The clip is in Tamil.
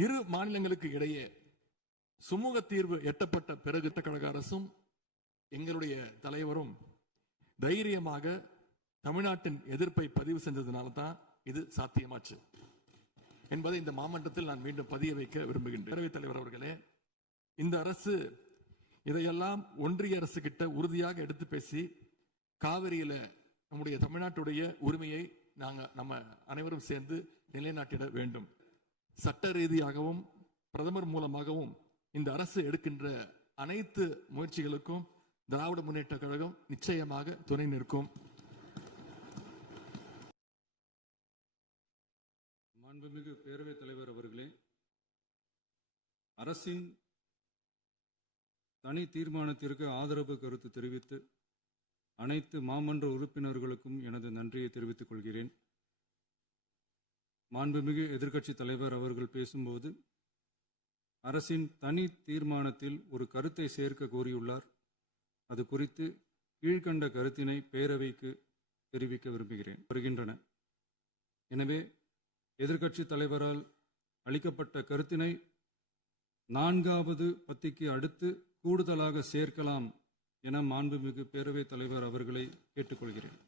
இரு மாநிலங்களுக்கு இடையே சுமூக தீர்வு எட்டப்பட்ட பிறகு கழக அரசும் எங்களுடைய தலைவரும் தைரியமாக தமிழ்நாட்டின் எதிர்ப்பை பதிவு செஞ்சதுனால தான் இது சாத்தியமாச்சு என்பதை இந்த மாமன்றத்தில் நான் மீண்டும் பதிய வைக்க விரும்புகின்றேன். பேரவைத் தலைவர் அவர்களே, இந்த அரசு இதையெல்லாம் ஒன்றிய அரசு கிட்ட உறுதியாக எடுத்து பேசி காவிரியில நம்முடைய தமிழ்நாட்டுடைய உரிமையை நம்ம அனைவரும் சேர்ந்து நிலைநாட்டிட வேண்டும். சட்ட ரீதியாகவும் பிரதமர் மூலமாகவும் இந்த அரசு எடுக்கின்ற அனைத்து முயற்சிகளுக்கும் திராவிட முன்னேற்ற கழகம் நிச்சயமாக துணை நிற்கும். மாண்புமிகு பேரவைத் தலைவர் அவர்களே, அரசின் தனி தீர்மானத்திற்கு ஆதரவு கருத்து தெரிவித்து அனைத்து மாமன்ற உறுப்பினர்களுக்கும் எனது நன்றியை தெரிவித்துக் கொள்கிறேன். மாண்புமிகு எதிர்க்கட்சி தலைவர் அவர்கள் பேசும்போது அரசின் தனி தீர்மானத்தில் ஒரு கருத்தை சேர்க்க கோரியுள்ளார். அது குறித்து கீழ்கண்ட கருத்தினை பேரவைக்கு தெரிவிக்க விரும்புகிறேன் வருகின்றன. எனவே எதிர்க்கட்சி தலைவரால் அளிக்கப்பட்ட கருத்தினை 4வது பத்திக்கு அடுத்து கூடுதலாக சேர்க்கலாம் என மாண்புமிகு பேரவைத் தலைவர் அவர்களை கேட்டுக்கொள்கிறேன்.